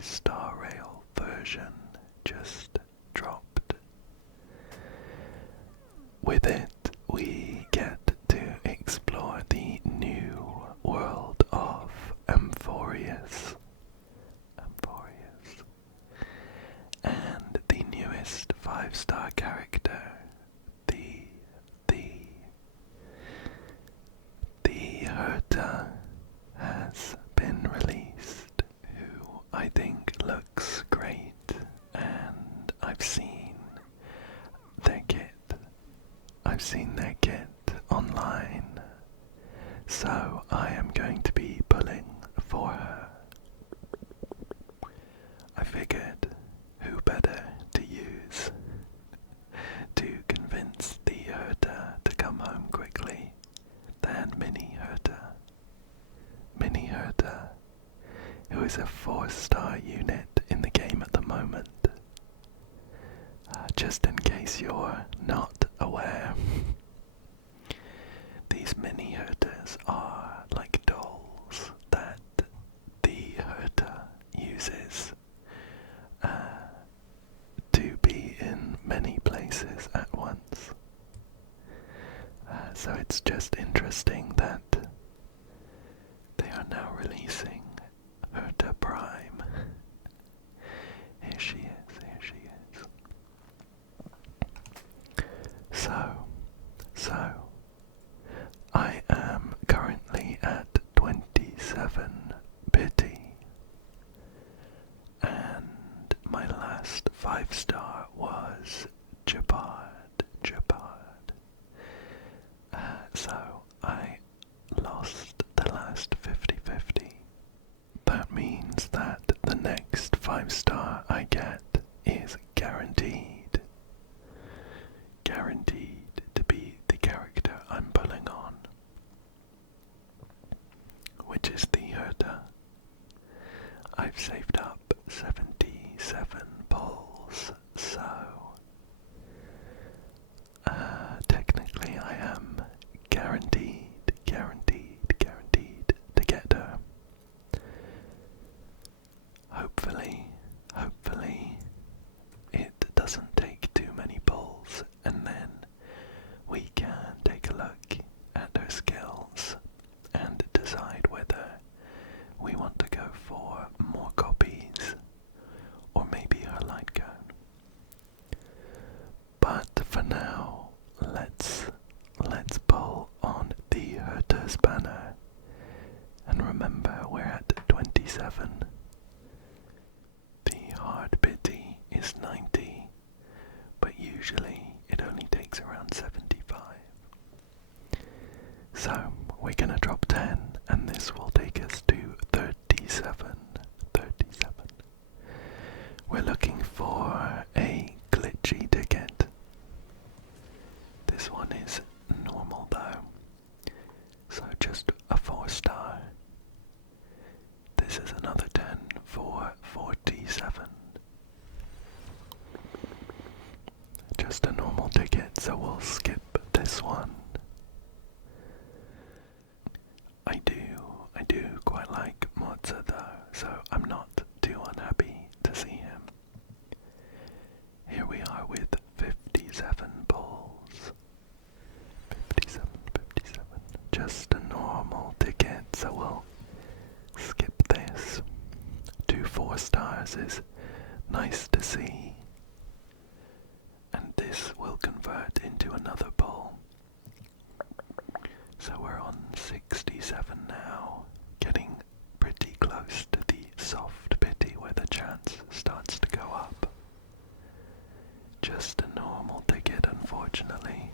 Star Rail version just dropped. With it, we get to explore the new world of Amphorius. And the newest 5-star character, the Herta, has been released, who I think looks great, and I've seen their kit online, so I am going to be pulling for her. I figured, who better to use to convince the Herta to come home quickly than Mini Herta. Mini Herta, who is a 4-star unit in the game at the moment. Just in case you're not aware, these Mini Hertas are like dolls that the Herta uses to be in many places at once. So it's just interesting that they are now releasing Herta Prime. Here she is, here she is. So, I am currently at 27 pity, and my last 5-star was Jabard. So I lost the last 50-50. That means that the next 5-star I get is guaranteed to be the character I'm pulling on, which is the Herta. I've saved up 77 pulls, so technically I am guaranteed to get her. Hopefully it doesn't take too many pulls, and then we can take a look at her skills and decide whether we want to go for more copies or maybe her light gun. But for now, let's pull on the Herta's banner, and remember we're at 27. The hard pity is 90, but usually it only takes around 75. So we're gonna drop 10, and this will take us to 37. We're looking for a glitchy ticket. This one is normal though, so just a 4-star. This is another 10 for 47. Just a normal ticket, so we'll skip this one. I do quite like Mozza though, so I'm not too unhappy to see him. Here we are with 57 pulls. 57. Just a normal ticket, so we'll skip this. 2 4-stars is nice to see. And this will convert into another pull. So we're on 67 now, getting pretty close to the soft pity where the chance starts to go up. Just a normal ticket, unfortunately.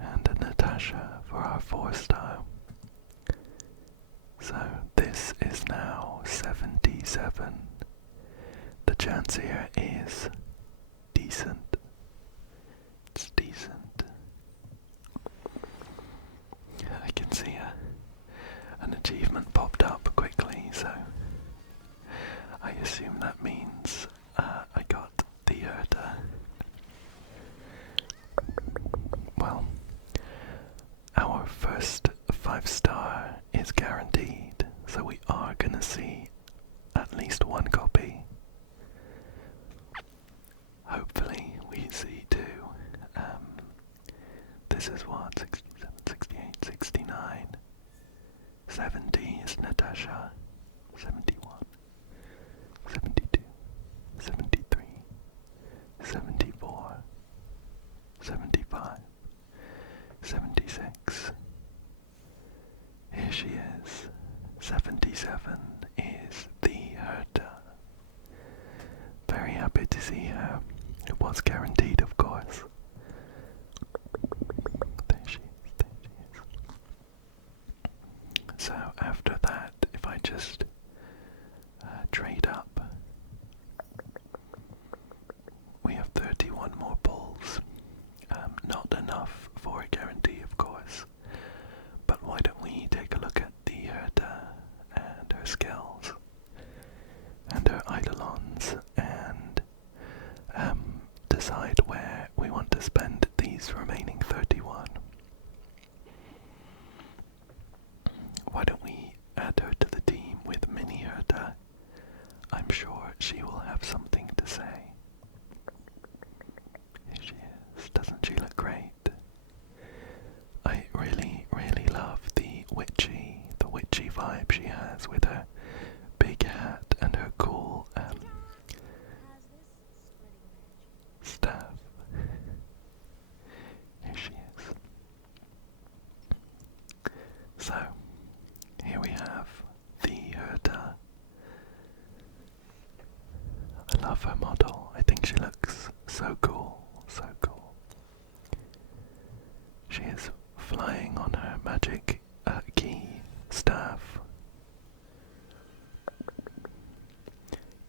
And a Natasha for our 4-star. So this is now 77. The chance here is decent. It's decent. I can see an achievement popped up quickly, so I assume that means I got the Herta. Well, our first 5-star is guaranteed, so we are gonna see at to see her. It was guaranteed, of course. There she is, there she is. So after that, if I just trade up, we have 31 more pulls. Not enough for a guarantee, of course. But why don't we take a look at the Herta and her skills and her Idolons and decide where we want to spend these remaining 31. Why don't we add her to the team with Mini Herta? I'm sure she will have something to say. Here she is. Doesn't she look great? I really, really love the witchy vibe she has with her big hat and her cool staff. Here she is. So, here we have the Herta. I love her model. I think she looks so cool, so cool. She is flying on her magic key staff.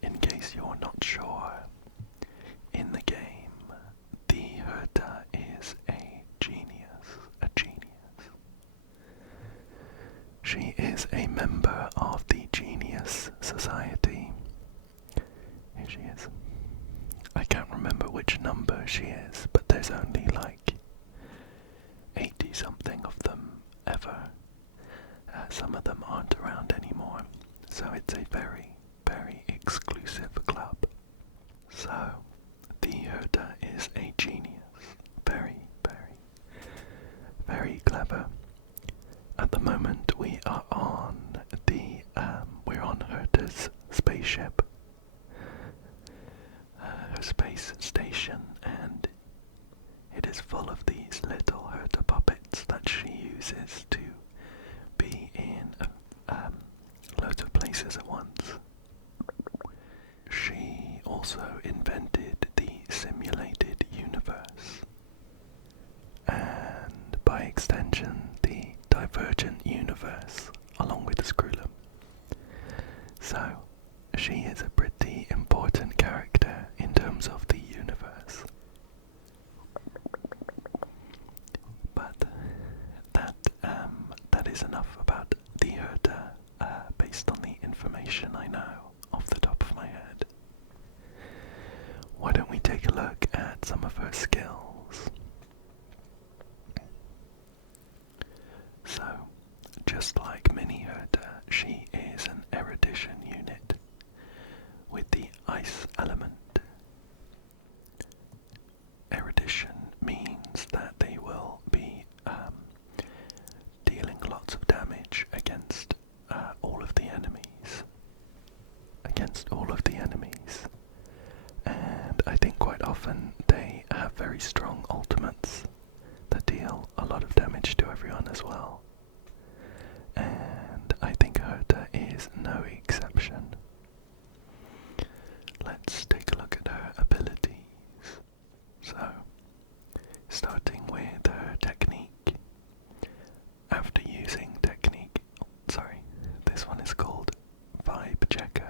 In case you're not sure, in the game, the Herta is a genius, She is a member of the Genius Society. Here she is. I can't remember which number she is, but there's only like 80 something of them ever. Some of them aren't around anymore, so it's a very, very exclusive club. So, the Herta is a genius. Very, very, very clever. At the moment, we are on we're on Herta's spaceship, her space station, and it is full of these little Herta puppets that she uses to be in loads of places at once. She also invented the simulated universe, and by extension the divergent universe, along with Scrollum. So, she is a pretty important character in terms of the universe. But that is enough about the Herta, based on the information I know off the top of my head. Why don't we take a look at some of her skills? So, just like Mini Herta, she is an erudition unit with the ice element. Erudition means that they will be dealing lots of damage against all of the enemies. And I think quite often they have very strong ultimates that deal a lot of damage to everyone as well. And I think Herta is no exception. Let's take a look at her abilities. So, starting with her technique. After using technique, this one is called Vibe Checker.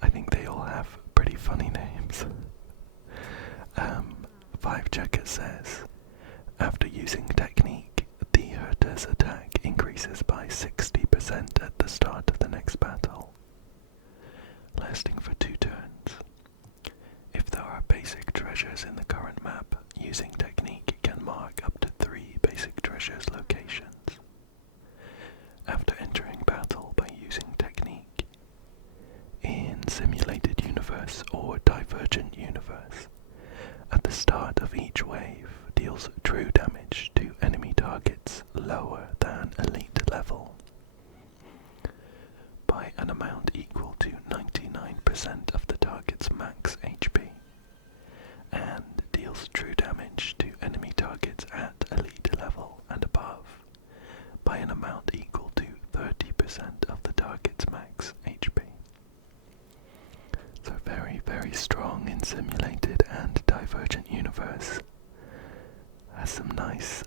I think they all have pretty funny names. Vibe Checker says, after using technique, the Herta's attack increases by 60% at the start of the next battle, lasting for 2 turns. If there are basic treasures in the current map, using technique can mark up to 3 basic treasures locations. After entering battle by using technique, in simulated universe or divergent universe, at the start of each wave deals true damage to enemy targets lower than elite level by an amount equal to 99% of the target's max HP, and deals true damage to enemy targets at elite level and above by an amount equal to 30% of the target's max HP. in simulated and divergent universe has some nice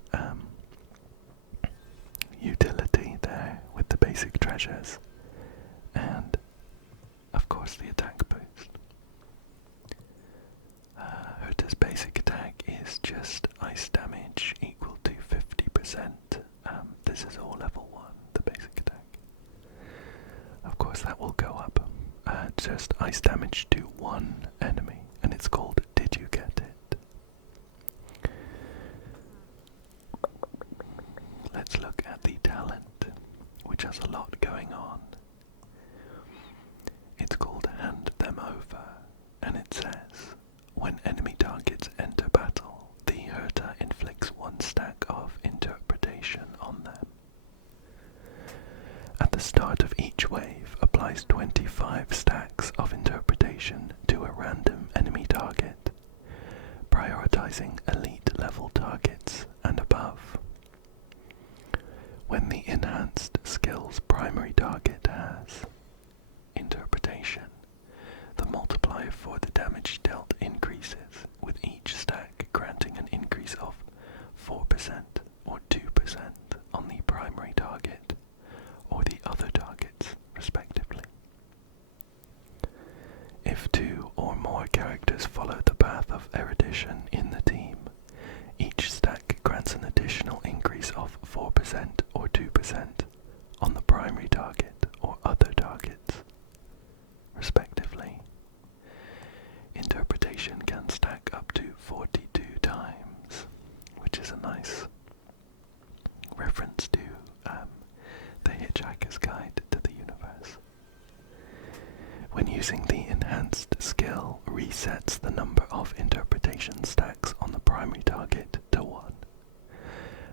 utility there with the basic treasures and of course the attack boost. Herta's basic attack is just ice damage equal to 50%. This is all level 1, the basic attack. Of course that will go up. Just ice damage to one enemy, and it's called Did You Get It? Let's look at the talent, which has a lot going on. It's called Hand Them Over, and it says, when enemy targets enter battle, the Herta inflicts 1 stack of interpretation on them. At the start of each wave, applies 25 stacks of interpretation to a random enemy target, prioritizing elite level targets and above. When the enhanced skill's primary target has interpretation, the multiplier for the damage dealt increases, with each stack granting an increase of 4% or 2% on the primary target or the other targets, respectively. If 2 or more characters follow the path of erudition in the team, each stack grants an additional increase of 4% or 2% on the primary target or other targets, respectively. Interpretation can stack up to 42 times, which is a nice reference to the Hitchhiker's Guide to the Universe. When using the enhanced skill, resets the number of interpretation stacks on the primary target to 1.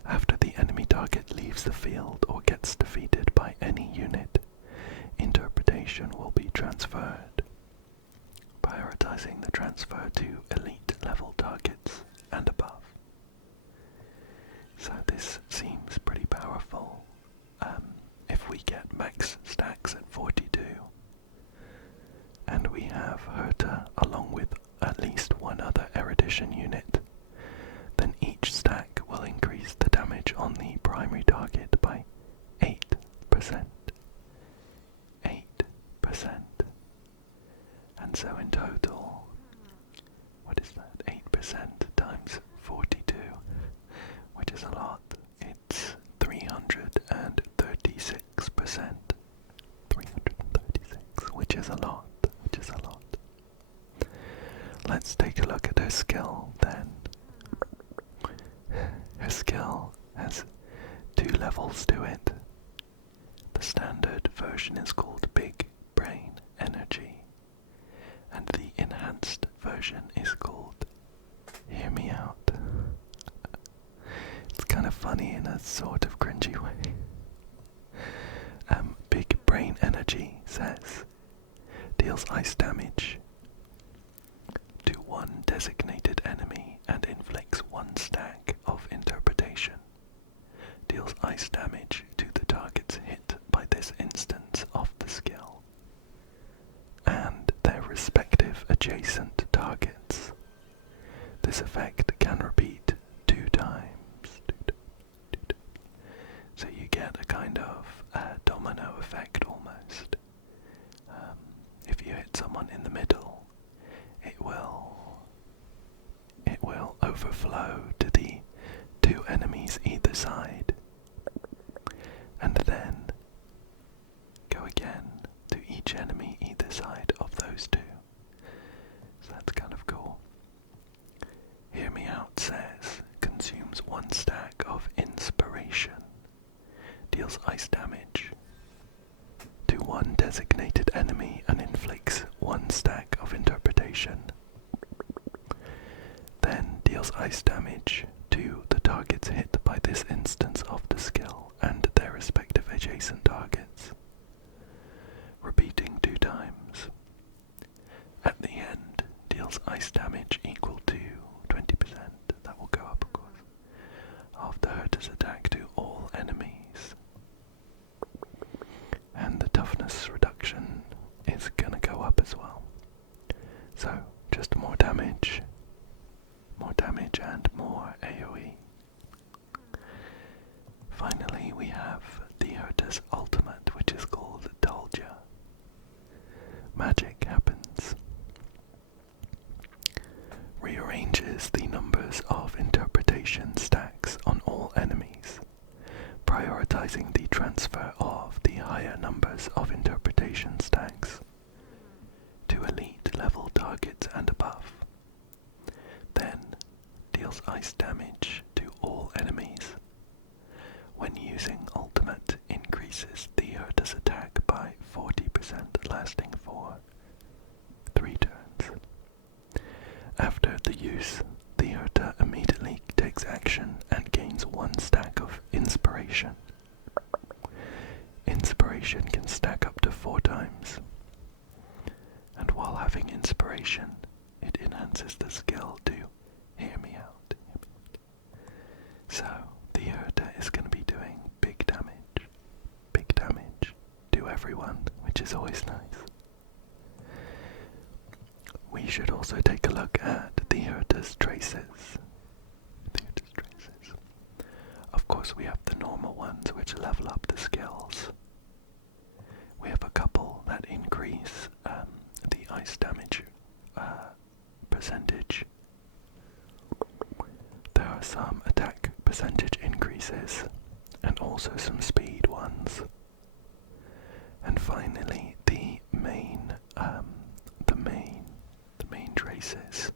After the enemy target leaves the field or gets defeated by any unit, interpretation will be transferred, prioritizing the transfer to elite level targets and above. So this seems pretty powerful. If we get max stacks at 42, and we have Herta along with at least one other erudition unit, then each stack will increase the damage on the primary target by 8%. 8%. And so in total, what is that? 8% times 42, which is a lot. It's 336%. 336, which is a lot. Let's take a look at her skill then. Her skill has 2 levels to it. The standard version is called Big Brain Energy, and the enhanced version is called Hear Me Out. It's kind of funny in a sort of cringy way. Big Brain Energy says, deals ice damage to one designated enemy and inflicts 1 stack of interpretation. Deals ice damage to the targets hit by this instance of the skill and their respective adjacent targets. This effect can repeat 2 times. So you get a kind of domino effect almost. If you hit someone in the middle, it will overflow to the 2 enemies either side, and then go again to each enemy either side of those 2. So that's kind of cool. Hear Me Out says, consumes 1 stack of inspiration, deals ice damage to one designated enemy and inflicts 1 stack of interpretation. Then deals ice damage to the targets hit by this instance of the skill and their respective adjacent targets, repeating 2 times. At the end, deals ice damage equal to 20%, that will go up of course, of the Herta's attack to all enemies. And the toughness reduction is gonna go up as well. So, just more numbers of interpretation stacks to elite level targets and above. Then deals ice damage to all enemies. When using ultimate, increases the Herta's attack by 40%, lasting for 3 turns. After the use, the Herta immediately takes action and gains 1 stack of inspiration. Inspiration can stack up to 4 times, and while having inspiration, it enhances the skill to hear me out. So, the Herta is going to be doing big damage to everyone, which is always nice. We should also take a look at the Herta's traces. Of course, we have the normal ones which level up the skills. We have a couple that increase the ice damage percentage. There are some attack percentage increases and also some speed ones. And finally, the main traces.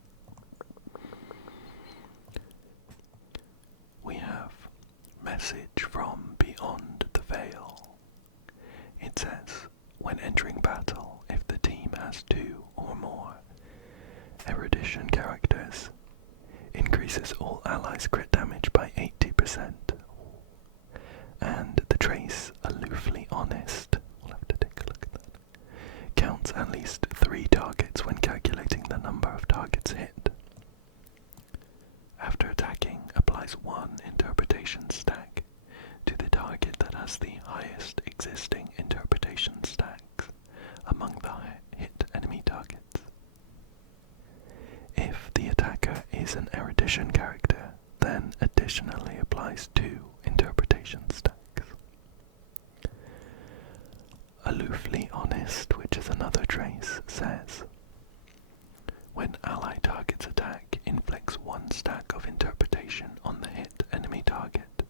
We have Message from Beyond the Veil. It says, when entering battle, if the team has 2 or more erudition characters, increases all allies' crit damage by 80%. And the trace, Aloofly Honest, we'll have to take a look at that, counts at least 3 targets when calculating the number of targets hit. After attacking, applies 1 interpretation stack to the target that has the highest existing interpretation stacks among the hit enemy targets. If the attacker is an erudition character, then additionally applies 2 interpretation stacks. Aloofly Honest, which is another trace, says, when ally target's attack inflicts 1 stack of interpretation on the hit enemy target.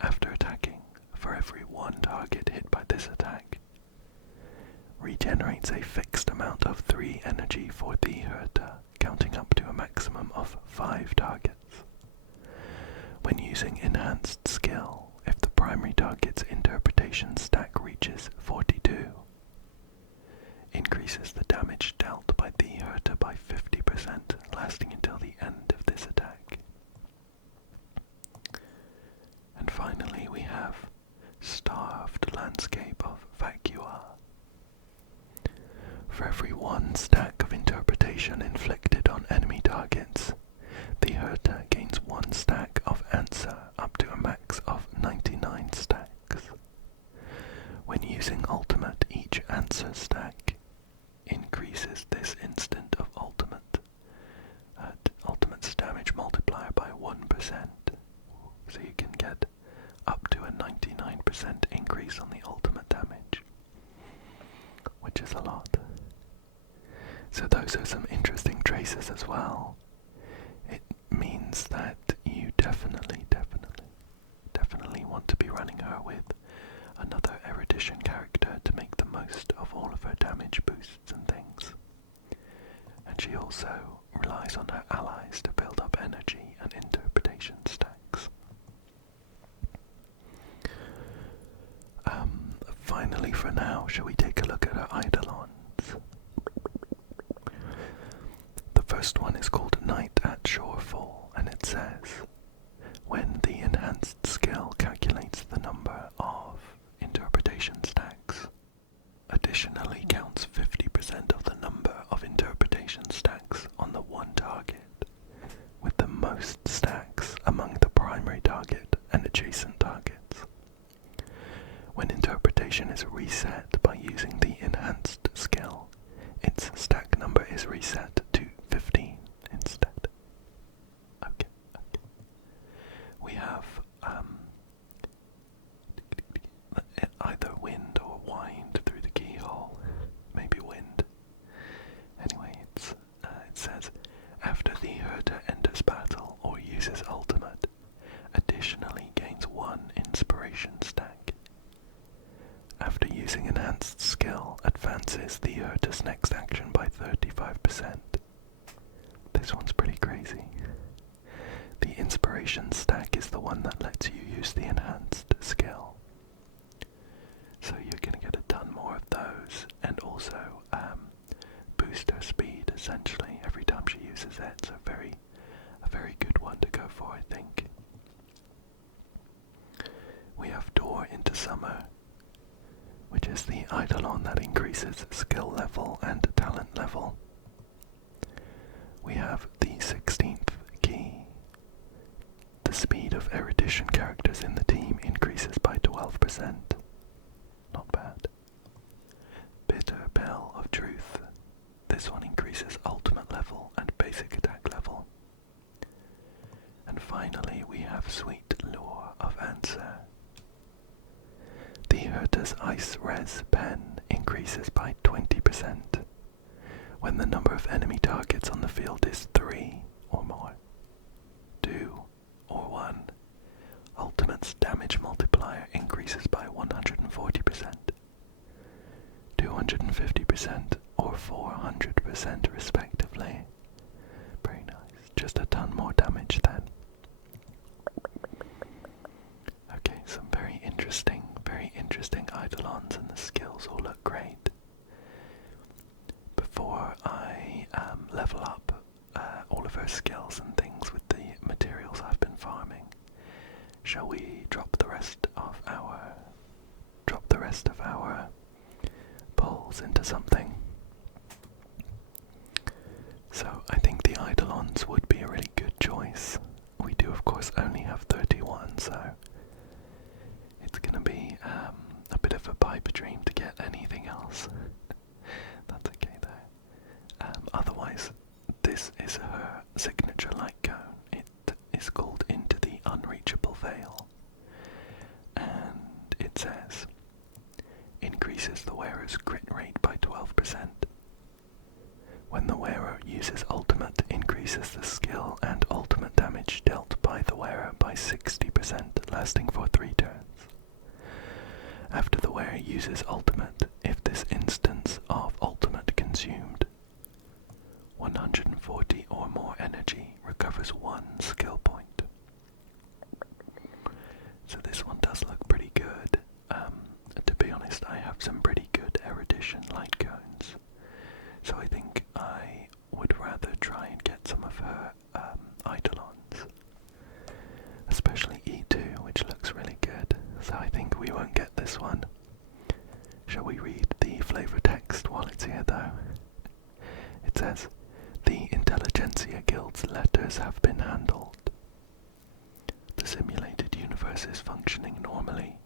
After attacking, for every 1 target hit by this attack, regenerates a fixed amount of 3 energy for the Herta, counting up to a maximum of 5 targets. When using enhanced skill, if the primary target's interpretation stack reaches 42, increases the damage dealt by the Herta by 50%, lasting until the end of this attack. And finally we have Starved Landscape of Vacua. For every 1 stack of interpretation inflicted on enemy targets, the Herta gains 1 stack of answer up to a max of 99 stacks. When using ultimate, each answer stack increases this instant of ultimate's damage multiplier by 1%. So you can get up to a 99% increase on the ultimate damage, which is a lot. So those are some interesting traces as well. It means that you definitely want to be running her with another erudition character to make the most of all of her damage boosts and things. And she also relies on her allies to build up energy and interpretation stacks. Finally, for now, shall we take a look at her Idolons? The first one is called Night at Shorefall, and it says, when the enhanced skill calculates the number of interpretation stacks, additionally counts 50% of the number of interpretation stacks on the 1 target, with the most stacks among the primary target and adjacent targets. When interpretation is reset by using the enhanced skill, its stack number is reset to 15 instead. Okay. We have either wind or wind through the keyhole. Maybe wind. Anyway, it says, after the Herta enters battle or uses ultimate, additionally gains 1 inspiration stack. After using enhanced skill advances the Herta's next action by 35%. This one's pretty crazy. The inspiration stack is the one that lets you use the enhanced skill. So you're going to get a ton more of those, and also boost her speed essentially every time she uses it. So a very good one to go for, I think. We have Door into Summer, which is the Idolon that increases skill level and talent level. We have the 16th key. The speed of erudition characters in the team increases by 12%. Not bad. Bitter Bell of Truth. This one increases ultimate level and basic attack level. And finally we have Sweet Lure of Answer. The Herta's Ice Res pen increases by 20% when the number of enemy targets on the field is 3 or more. 2 or 1. Ultimate's damage multiplier increases by 140%, 250% or 400% respectively. Very nice. Just a ton more damage then. Okay, some very interesting Idolons, and the skills all look great. Before I level up all of her skills and things with the materials I've been farming, shall we drop the rest of our pulls into something? So I think the Idolons would be a really good choice. We do of course only have 31, so it's gonna be a bit of a pipe dream to get anything else. That's okay though. Otherwise, this is her signature light cone. It is called Into the Unreachable Veil, and it says, increases the wearer's crit rate by 12%. When the wearer uses ultimate, increases the skill and ultimate damage dealt by the wearer by 60%, lasting for 3 turns. After the wearer uses ultimate, if this instance of ultimate consumed 140 or more energy, recovers 1 skill point. So this one does look pretty good. To be honest, I have some pretty good erudition light cones, so I think I would rather try and get some of her Idolons, especially E2, which looks really good. So I think we won't get this one. Shall we read the flavor text while it's here though? It says, the Intelligentsia Guild's letters have been handled. The simulated universe is functioning normally.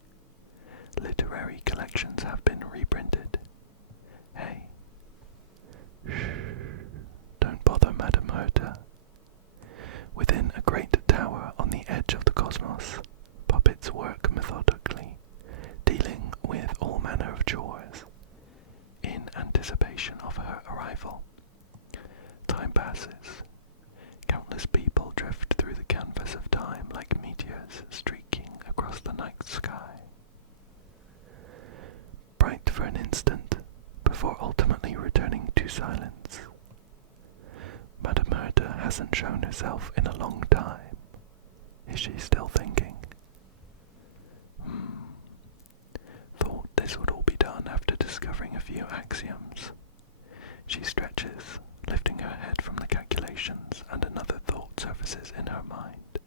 Literary collections have been reprinted. Hey. Shh. Don't bother, Madam Herta. Within a great tower on the edge of the cosmos, puppets work methodically, dealing with all manner of chores, in anticipation of her arrival. Time passes. Countless people drift through the canvas of time like meteors streaking across the night sky. Bright for an instant, before ultimately returning to silence. Madame Herta hasn't shown herself in a long time. Is she still thinking? Thought this would all be done after discovering a few axioms. She stretches, lifting her head from the calculations, and another thought surfaces in her mind.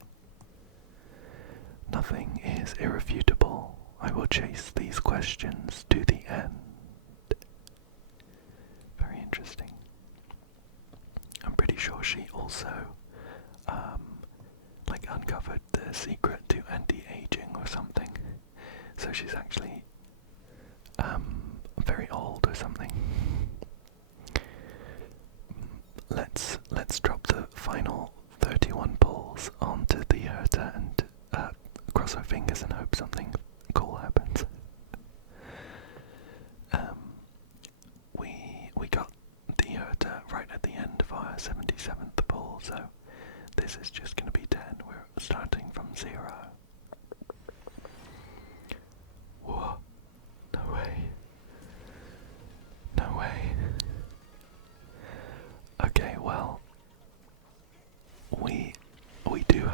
Nothing is irrefutable. I will chase these questions to the end. Very interesting. I'm pretty sure she also uncovered the secret to anti-aging or something. So she's actually very old or something. Let's drop the final 31 pulls onto the Herta and cross our fingers and hope something cool happens. We got the Herta right at the end of our 77th pull, so this is just going to be 10. We're starting from 0. Whoa, no way.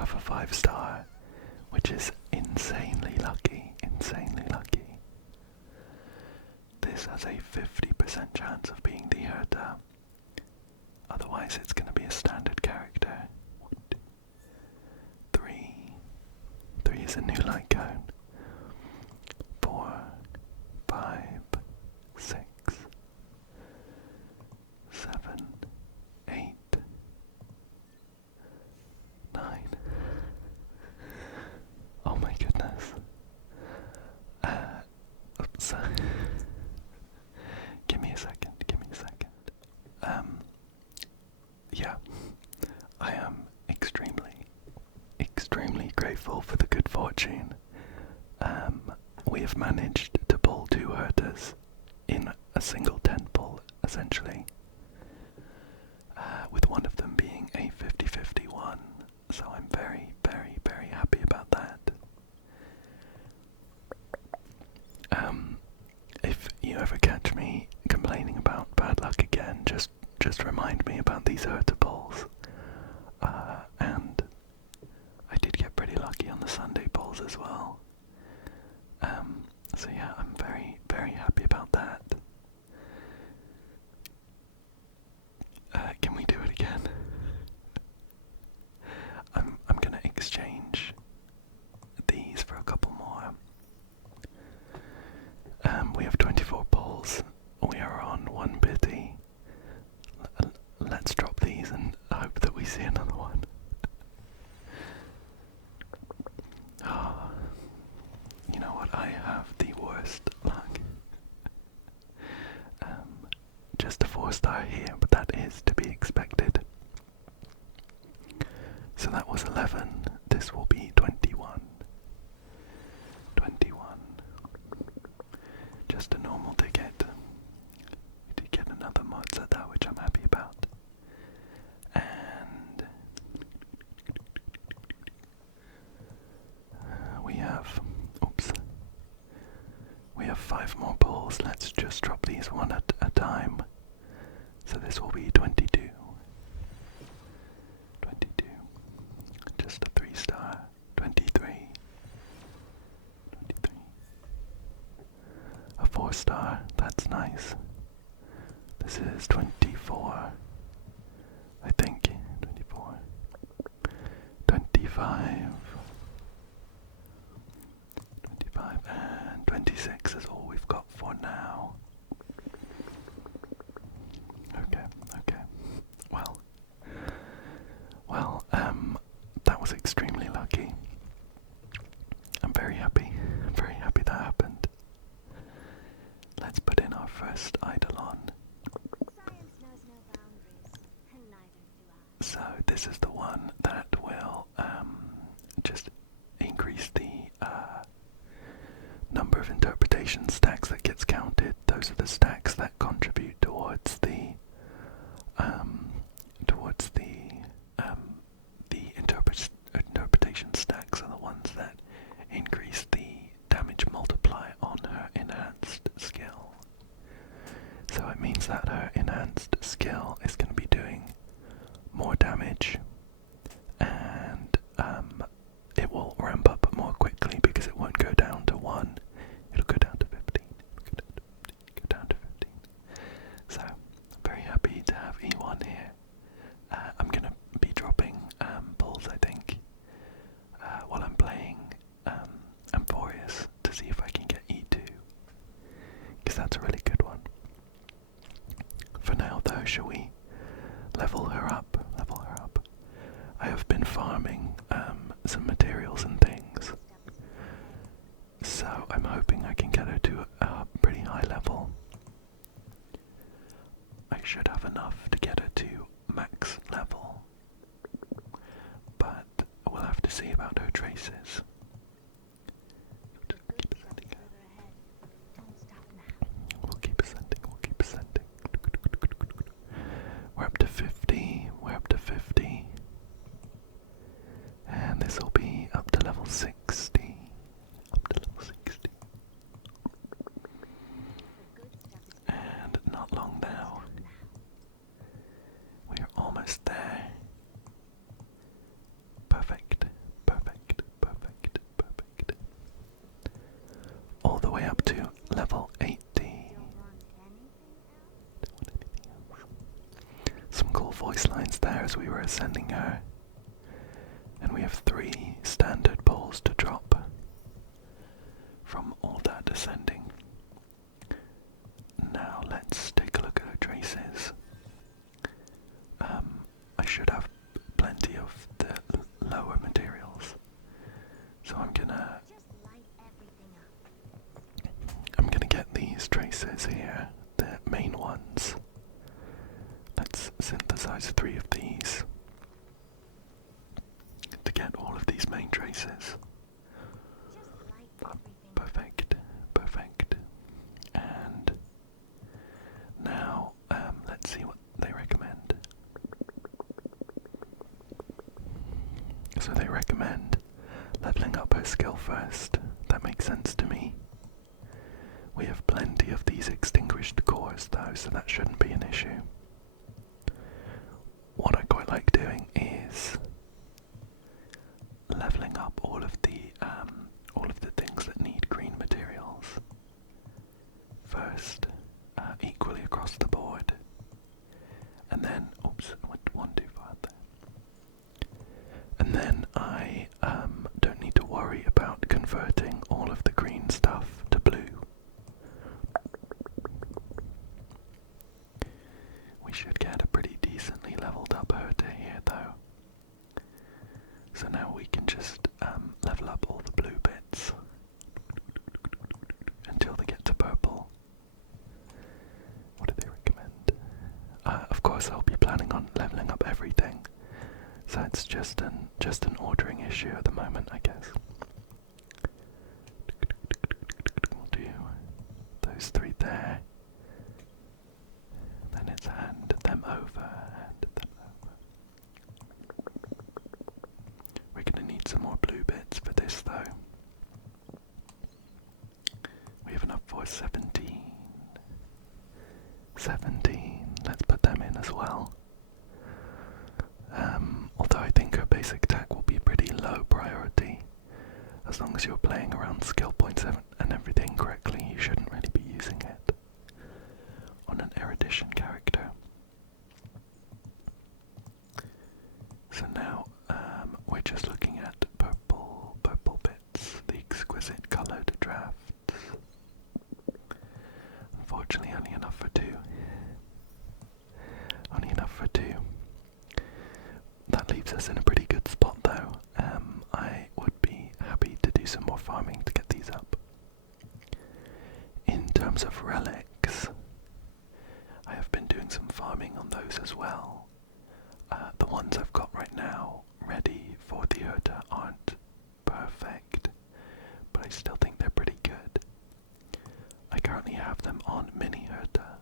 have a 5-star, which is insanely lucky, insanely lucky. This has a 50% chance of being the Herta. Otherwise it's going to be a standard character. 3. 3 is a new light cone. 4, 5, 6, 7, 8, 9. Oh my goodness. Oops. Give me a second. Yeah. I am extremely grateful for the good fortune. We have managed to pull 2 Hertas in a single 10 pull, essentially. With one of them being a 50-50 one, so I'm very happy about that. If you ever catch me complaining about bad luck again, just remind me about these Herta pulls. And I did get pretty lucky on the Sunday pulls as well. So yeah, I'm very happy about that. Can we do it again? I'm gonna exchange these for a couple more. We have 24 pulls. We are on 1 pity. Let's drop these and hope that we see another one. You know what? I have the worst luck. Just a 4-star here, but that is to be expected. So that was 11. This will be 21. 21. Just a normal ticket. We did get another Mozart, which I'm happy about. And we have 5 more pulls. Let's just drop these one at a time. So this will be 22. 22. Just a 3-star. 23. 23. A 4-star. That's nice. This is 24. I think. 24. 25. 25 and 26 is all we've got for now. Okay. That was extremely lucky. I'm very happy that happened. Let's put in our first Idolon. Science knows no boundaries, and neither do I. So this is the one that will just increase the number of interpretation stacks that gets counted. Those are the stacks that contribute towards the interpretation stacks are the ones that increase the damage multiplier on her enhanced skill. So it means that her enhanced skill is going to be doing more damage, and it will ramp up more quickly because it won't go down to 1, it'll go down to 15, go down to 15. So, very happy to have E1 here. I'm going to be dropping pulls, I think, while I'm playing Amphorius to see if I can get E2, because that's a really good one. For now though, shall we level her up? I have been farming some materials and things, so I'm hoping I can get her to a pretty high level. I should have enough to get her to max level, but we'll have to see about her traces. We'll keep ascending. We're up to 50. And this will be up to level 60. And not long now. We are almost there. Perfect. voice lines there as we were ascending her. And we have 3 standard balls to drop from all that ascending. Now let's take a look at her traces. I should have plenty of the lower materials, so I'm gonna get these traces here, the main ones. Let's synthesize 3 of these to get all of these main traces. Perfect, perfect. And now let's see what they recommend. So they recommend leveling up her skill first. That makes sense to me. We have plenty of these extinguished cores though, so that shouldn't be an issue. What I quite like doing is leveling up all of the things that need green materials first, equally across the board, and then one too far there. And then I don't need to worry about converting all of the green stuff to blue. We should get a pretty decently leveled up Herta here though. So now we can just level up all the blue bits until they get to purple. What do they recommend? Of course I'll be planning on leveling up everything. So it's just an ordering issue at the moment, I guess. We'll do those 3 there. Then it's hand them over. We're gonna need some more blue bits for this though. We have enough for 17. 17. Let's put them in as well. Although I think her basic attack will be pretty low priority. As long as you're playing around skill points and everything correctly, you shouldn't really be using it on an erudition character. So now we're just looking at purple bits, the exquisite coloured drafts. Unfortunately, only enough for 2. Only enough for 2. That leaves us in a pretty good spot though. I would be happy to do some more farming to get these up. In terms of relics, I have been doing some farming on those as well. The ones I've got right now ready for the Herta aren't perfect, but I still think they're pretty good. I currently have them on Mini Herta,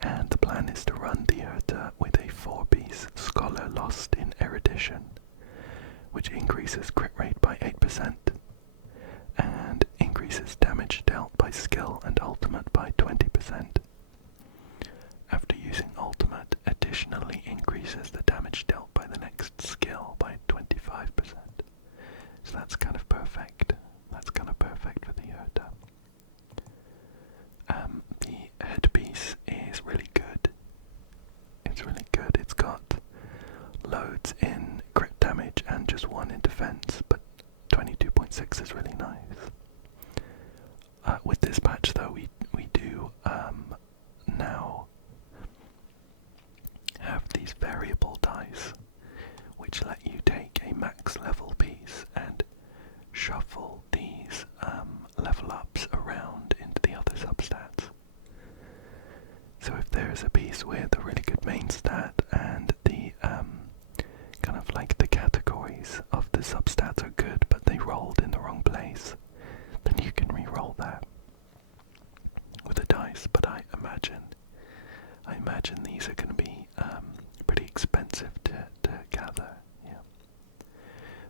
and the plan is to run the Herta with a 4-piece Scholar Lost in Erudition, which increases crit rate by 8% and increases damage dealt by skill and ultimate by 20%. After using ultimate, additionally increases the damage dealt by the next skill by 25%. So that's kind of perfect. That's kind of perfect for the Herta. The headpiece is really good. It's really good. It's got loads in crit damage and just 1 in defense, but 22.6 is really nice. With this patch though, we do now have these variable dice which let you take a max level piece and shuffle these level ups around into the other substats. So if there is a piece with a really good main stat and the kind of like the categories of the substats are good but they rolled in the wrong place, then you can re-roll that with a dice. But I imagine these are going to be pretty expensive to gather. Yeah,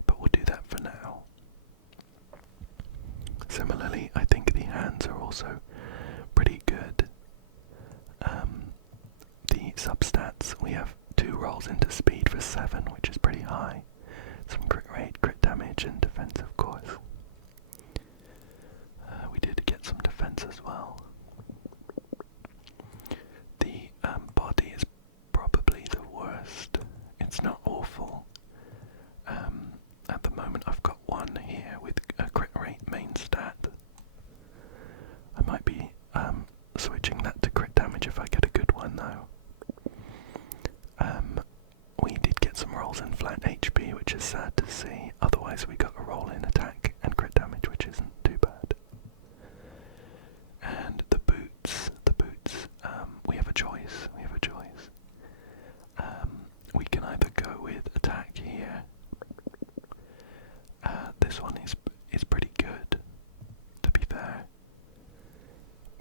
but we'll do that for now. Similarly, I think the hands are also pretty good. The substats, we have 2 rolls into speed for 7, which is pretty high. Some crit rate, crit damage, and defense, of course. We did get some defense as well. The body is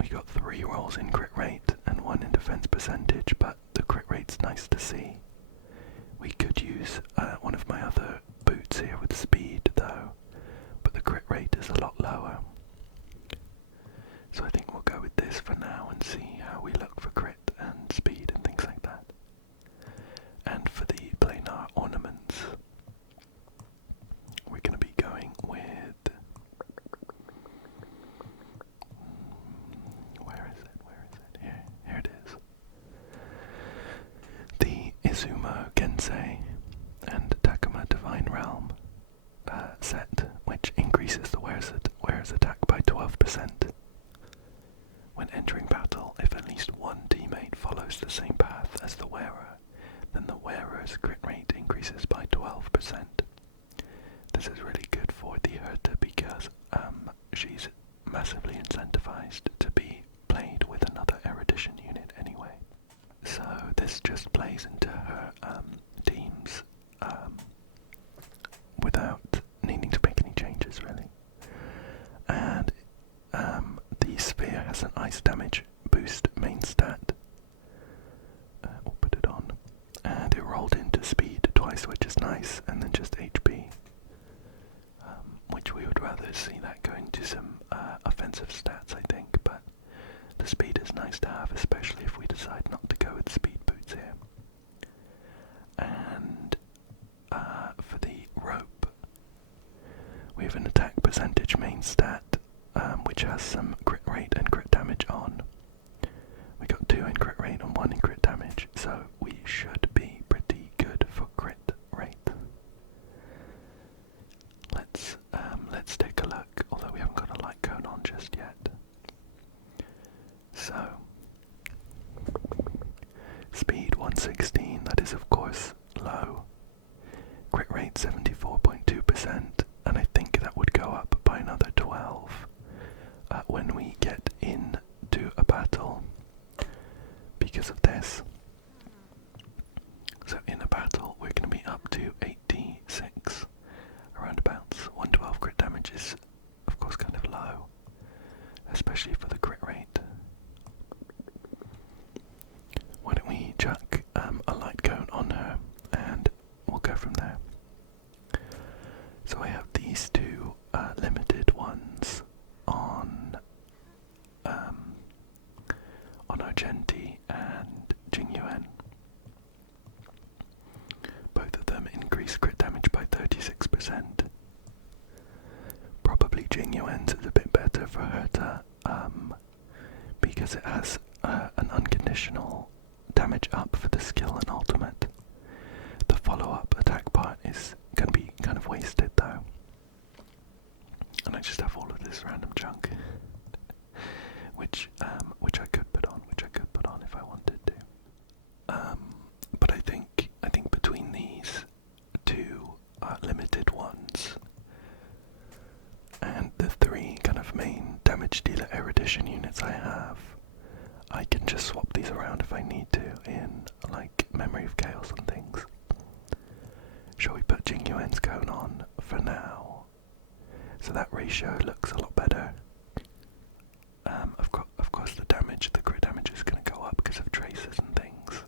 we got 3 rolls in crit rate and 1 in defense percentage, but the crit rate's nice to see. We could use one of my other boots here with speed though, but the crit rate is a lot lower. So I think we'll go with this for now and see how we look for crit and speed and things like that. And for the planar ornaments, we're going to be going with... Where is it? Here it is. The Izumo Gensei and Takuma Divine Realm set, which increases the wearer's attack by 12%. When entering battle, if at least one teammate follows the same path as the wearer, then the wearer's crit rate increases by 12%. This is really good for the Herta because she's massively incentivized to be played with another erudition unit anyway. So this just plays into her teams without needing to make any changes really. And the sphere has an ice damage boost main stat. We'll put it on. And it rolled into speed twice, which is nice, and then just HP. Which we would rather see that going to some offensive stats, I think, but the speed is nice to have, especially if we decide not to go with speed boots here. And for the rope, we have an attack percentage main stat, which has some crit rate and crit damage on. We got 2 in crit rate and 1 in crit damage, so we should be pretty good for crit rate. Let's take a look, although we haven't got a light cone on just yet. So, speed 116, that is of course low. Crit rate 74.2%, and I think that would go up by another 12 when we get into a battle because of this. So in a battle we're going to be up to 86 roundabouts. 112 crit damage is of course kind of low, especially for the crit rate. Why don't we chuck a light cone on her and we'll go from there. So I have these 2 limited ones on Argenti and Jingyuan. Both of them increase crit damage by 36%. Probably Jingyuan's is a bit better for Herta, because it has an unconditional damage up for the skill and ultimate. The follow-up attack part is going to be kind of wasted though. And I just have all of this random junk, which I could put on if I wanted to. But I think between these 2 limited ones and the 3 kind of main damage dealer erudition units I have, I can just swap these around if I need to in like Memory of Chaos and things. Shall we put Jingyuan's cone on for now? So that ratio looks a lot better. Of course the crit damage is going to go up because of traces and things.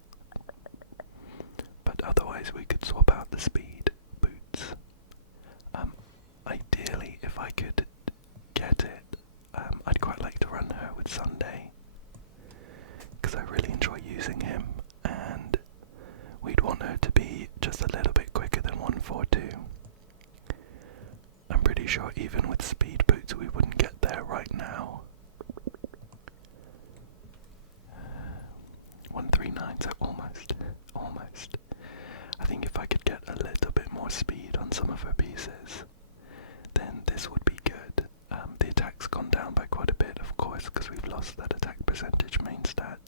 But otherwise we could swap out the speed boots. Ideally, if I could get it, I'd quite like to run her with Sunday, because I really enjoy using him, and we'd want her to be just a little bit quicker than 142. I'm pretty sure even with speed boots we wouldn't get there right now. 139, so almost. I think if I could get a little bit more speed on some of her pieces, then this would be good. The attack's gone down by quite a bit, of course, because we've lost that attack percentage main stat.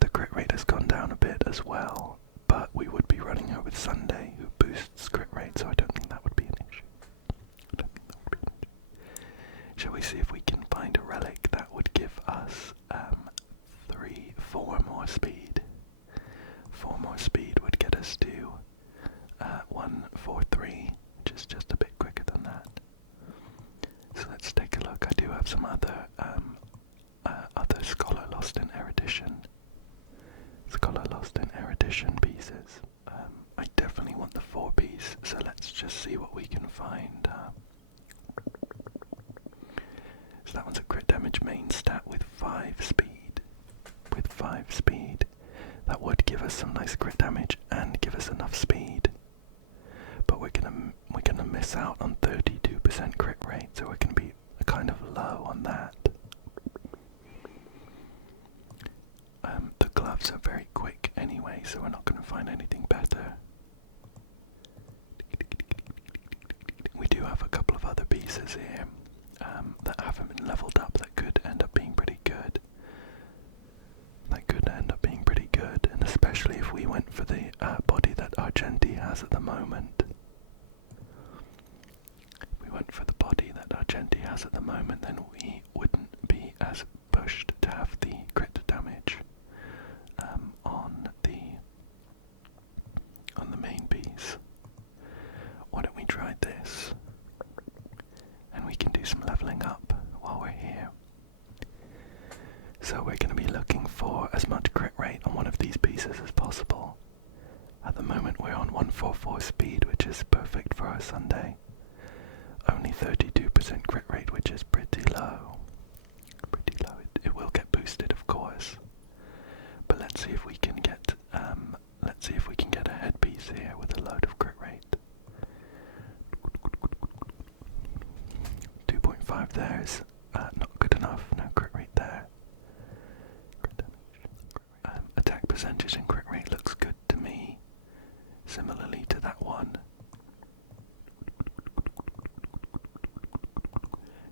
The crit rate has gone down a bit as well, but we would be running her with Sunday, who boosts crit rate, so I don't think that would be an issue. Shall we see if we can find a relic that would give us 4 more speed? 4 more speed would get us to 143, which is just a bit quicker than that. So let's take a look. I do have some other Edition. Scholar Lost in Erudition pieces. I definitely want the 4-piece, so let's just see what we can find. So that one's a crit damage main stat with 5 speed. With 5 speed. That would give us some nice crit damage and give us enough speed. But we're gonna miss out on 32% crit rate, so we're gonna be kind of low on that. The gloves are very quick anyway, so we're not gonna find anything better. We do have a couple of other pieces here that haven't been leveled up that could end up being pretty good. And especially if we went for the body that Argenti has at the moment. If we went for the body that Argenti has at the moment, then we wouldn't be as pushed to have the crit damage on the main piece. Why don't we try this? And we can do some leveling up while we're here. So we're going to be looking for as much crit rate on one of these pieces as possible. At the moment we're on 144 speed, which is perfect for our Sunday. Only 32% crit rate, which is pretty low. It will get boosted, of course. But let's see if we can get a headpiece here with a load of crit rate. 2.5 there is not good enough. No crit rate there. Crit damage. Attack percentage and crit rate looks good to me. Similarly to that one.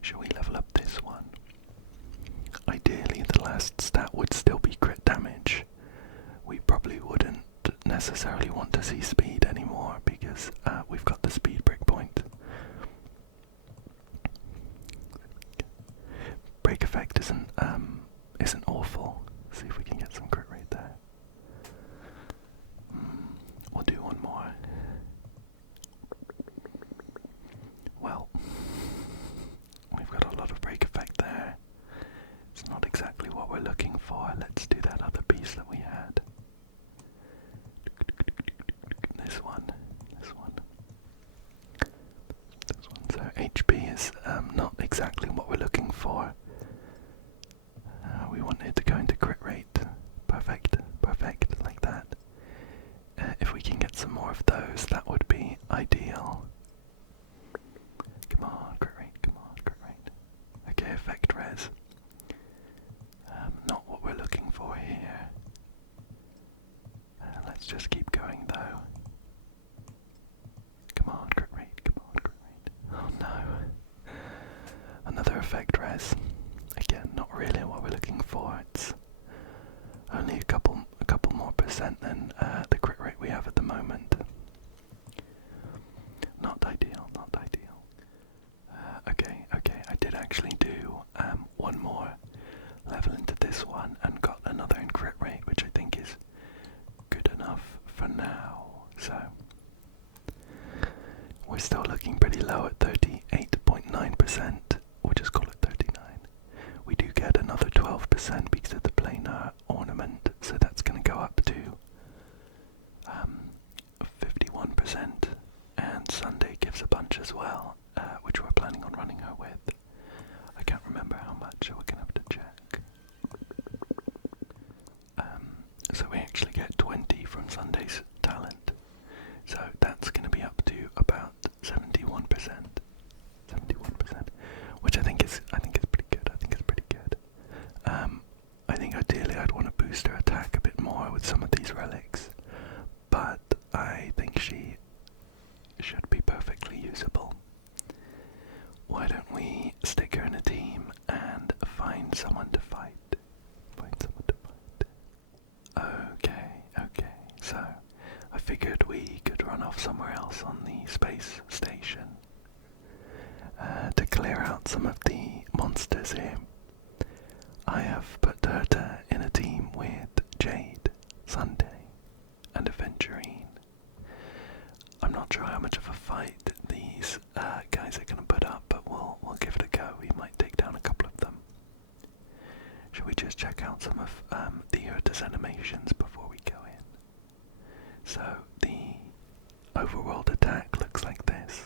Shall we level up this one? Ideally, the last stat would still be crit damage. We probably wouldn't necessarily want to see speed anymore because we've got the speed breakpoint. Break effect isn't awful. See if we can get some crit rate there. We'll do one more. Well, we've got a lot of break effect there. It's not exactly what we're looking for. Let's do that other piece that we had. This one. So HP is not exactly what we're looking for. We want it to go into crit rate. Perfect, like that. If we can get some more of those, that would be ideal. Come on, crit rate. Okay, effect res. Not what we're looking for here. Let's just keep going though. Come on, crit rate. Oh no. Another effect res. Again, not really what we're looking for. It's only a couple more percent than the crit rate we have at the moment. Not ideal. Okay, I did actually do one more level into this one and got another in crit rate, which I think is good enough for now. So we're still looking pretty low at 38.9%. We'll just call it 39. We do get another 12% because of the planar ornament, so that's going to go up to 51%. And Sunday gives a bunch as well, which we're planning on running her with. I can't remember how much, so we're going to have to check. So we actually get 20 from Sunday's talent. So that's going to be up to about 71%. 71%, which I think is pretty good. I think ideally I'd want to boost her attack a bit more with some of these relics, but I think she should be perfectly usable. Why don't we stick her in a team and find someone to fight? Okay, so I figured we could run off somewhere else on the space station to clear out some of the monsters here. I have put Herta in a team with Jade, Sunday, and Aventurine. I'm not sure how much of a fight these guys are going to put up, but we'll give it a go. We might take down a couple of them. Should we we just check out some of the Herta's animations before we go in. So the overworld attack looks like this.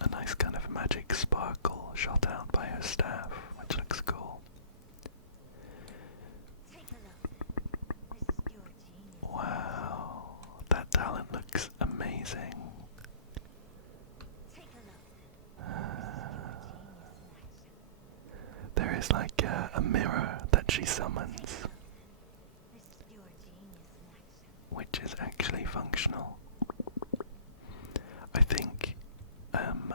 A nice kind of magic sparkle shot out by her staff, which looks cool. Wow, that talent looks amazing. There is like a mirror that she summons, which is actually functional. I think, I'm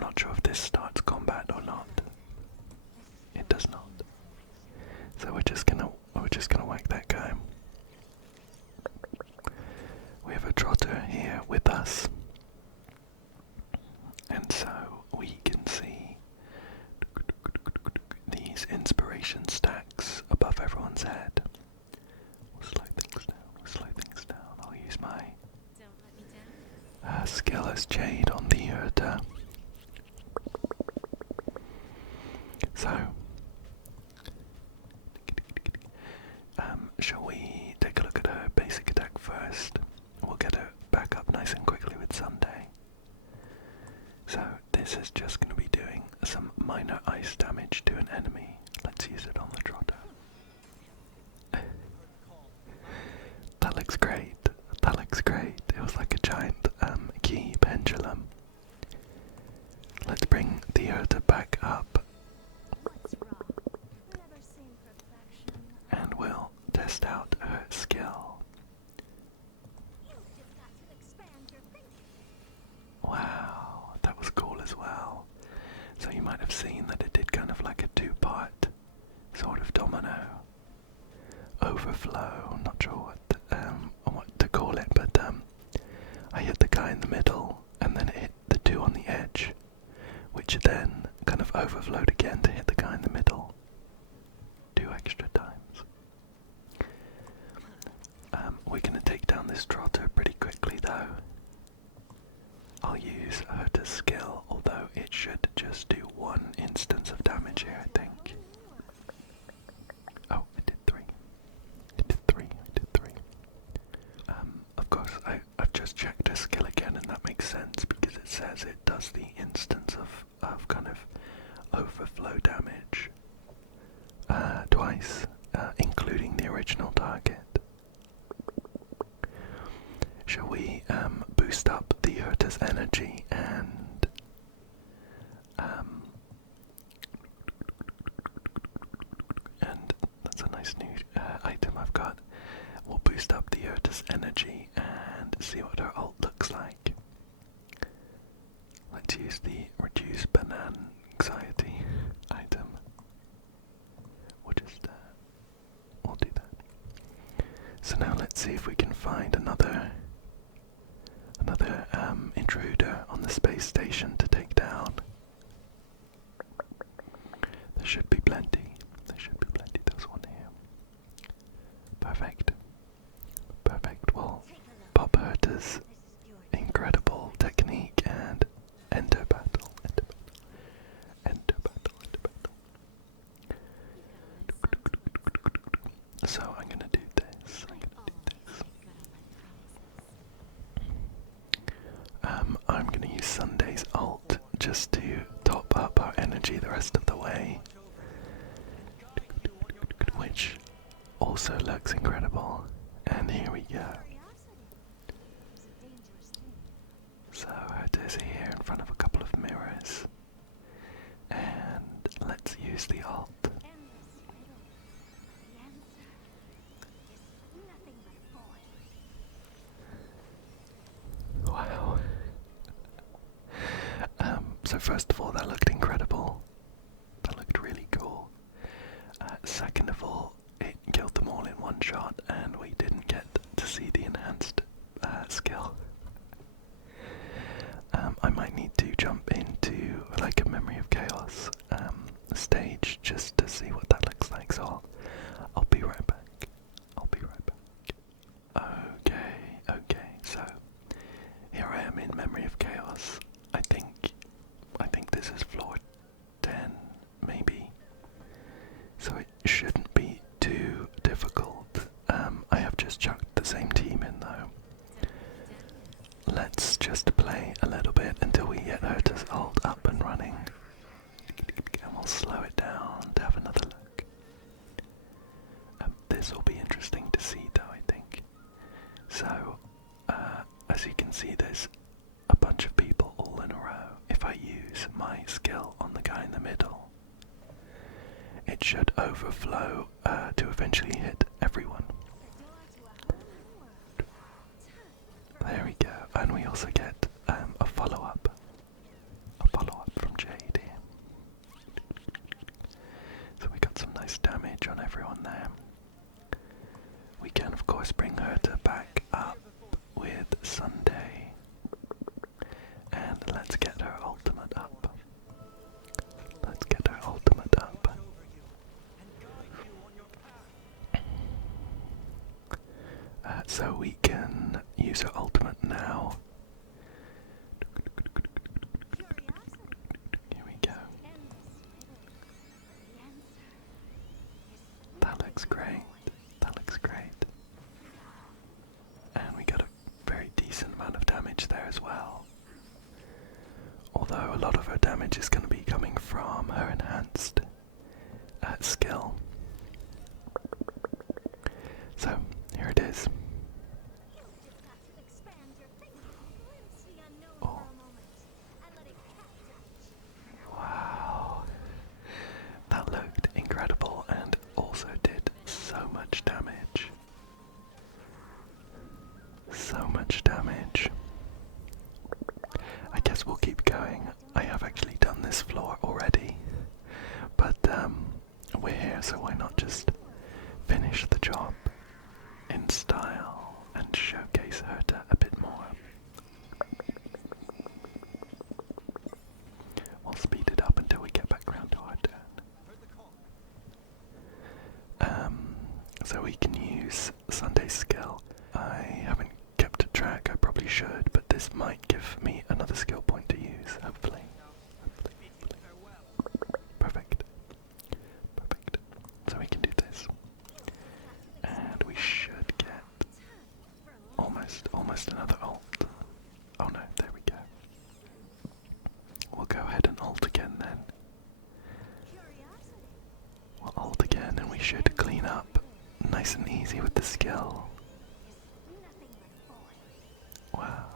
not sure if this starts combat or not. It does not. So we're just gonna whack that guy. We have a trotter here with us, and so we can see these inspiration stacks above everyone's head. We'll slow things down. I'll use my skill as Jade on the Herta. So, shall we take a look at her basic attack first? We'll get her back up nice and quickly with Sunday. So, this is just going to be doing some minor ice damage to an enemy. Let's use it on the trotter. That looks great. It was like a giant key pendulum. Let's bring the Herta back up. And we'll test out her skill. Wow, that was cool as well. So you might have seen that it did kind of like a two-part sort of domino overflow. I'm not sure what to call it, but I hit the guy in the middle and then it hit the two on the edge, which then kind of overflowed again to hit the guy in the middle 2 extra times. We're going to take down this trotter pretty quickly though. I'll use Herta's skill, although it should just do 1 instance of damage here, I think. Oh, I did 3. Of course, I've just checked her skill again, and that makes sense because it says it does the instance of kind of overflow damage twice, including the original target. Shall we boost up the Herta's energy and that's a nice new item I've got. We'll boost up the Herta's energy and see what her ult looks like. Let's use the reduce banana anxiety item. We'll do that. So now let's see if we can find another intruder on the space station to take down. There should be plenty. There's one here. Perfect. Well, Bob Herta's incredible technique and enter battle. So I'm gonna do this. I'm gonna use Sunday's ult just to top up our energy the rest of the way, which also looks incredible. And here we go. So Herta's here in front of a couple of mirrors, and let's use the ult. Wow. So first of all, that looked incredible. That looked really cool. Second of all, it killed them all in one shot, and we didn't get to see the enhanced skill. I might need to jump into like a Memory of Chaos stage just to see what that looks like, so I'll be right back. Okay, so here I am in Memory of Chaos. I think this is floor 10 just chucked the same team in though. Let's just play a little bit until we get Herta's ult up and running. And we'll slow it down to have another look. This will be interesting to see though, I think. So, as you can see, there's a bunch of people all in a row. If I use my skill on the guy in the middle, it should overflow to eventually hit everyone. There we go, and we also get a follow-up from Jade here. So we got some nice damage on everyone there. We can of course bring Herta back up with Sunday, and let's get her ultimate up. Let's get her ultimate up. So we can use her ultimate now. Here we go. That looks great. That looks great. And we got a very decent amount of damage there as well. Although a lot of her damage is going to be coming from her enhanced skill. So, here it is. Oh. Wow. That looked incredible and also did so much damage. So much damage. I guess we'll keep going. I have actually done this floor already, but we're here, so why not just finish the job in style and showcase Herta a bit more. We'll speed it up until we get back round to our turn. So we can use Sunday's skill. I haven't kept a track, I probably should, but this might give me another skill point to use, hopefully. Perfect. Perfect. So we can do this. And we should get almost another ult. Oh no, there we go. We'll go ahead and ult again then. We'll ult again and we should clean up nice and easy with the skill. Wow.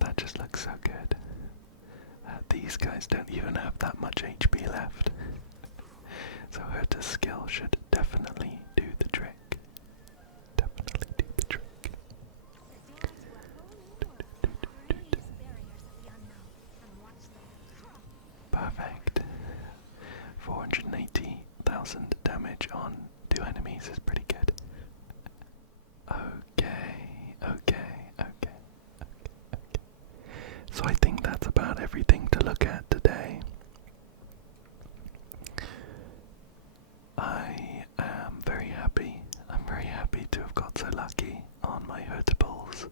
That just looks so good. These guys don't even have that much HP left. So Herta's skill should definitely do the trick. Definitely do the trick. Perfect. 480,000 damage on 2 enemies is pretty good. Okay. So I think that's about everything to look at today. I am very happy. I'm very happy to have got so lucky on my Herta pulls.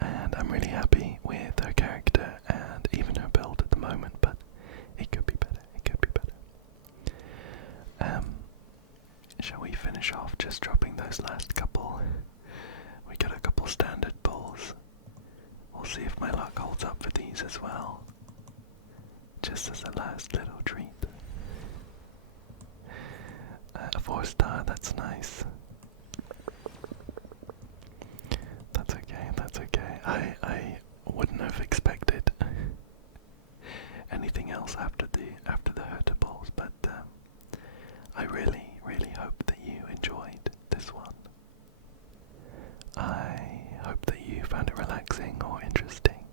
And I'm really happy with her character and even her build at the moment, but it could be better, shall we finish off just dropping those last couple? We got a couple standard pulls. We'll see if my luck holds up for these as well. Just as a last little treat. A 4-star, that's nice. That's okay. I wouldn't have expected anything else after the Herta pulls, but I really hope that you enjoyed this one. I hope that you found it relaxing or interesting,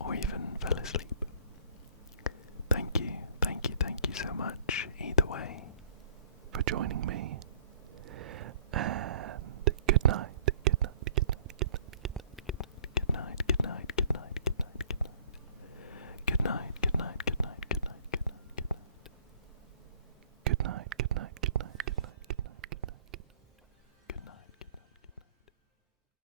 or even fell asleep. Thank you so much, either way, for joining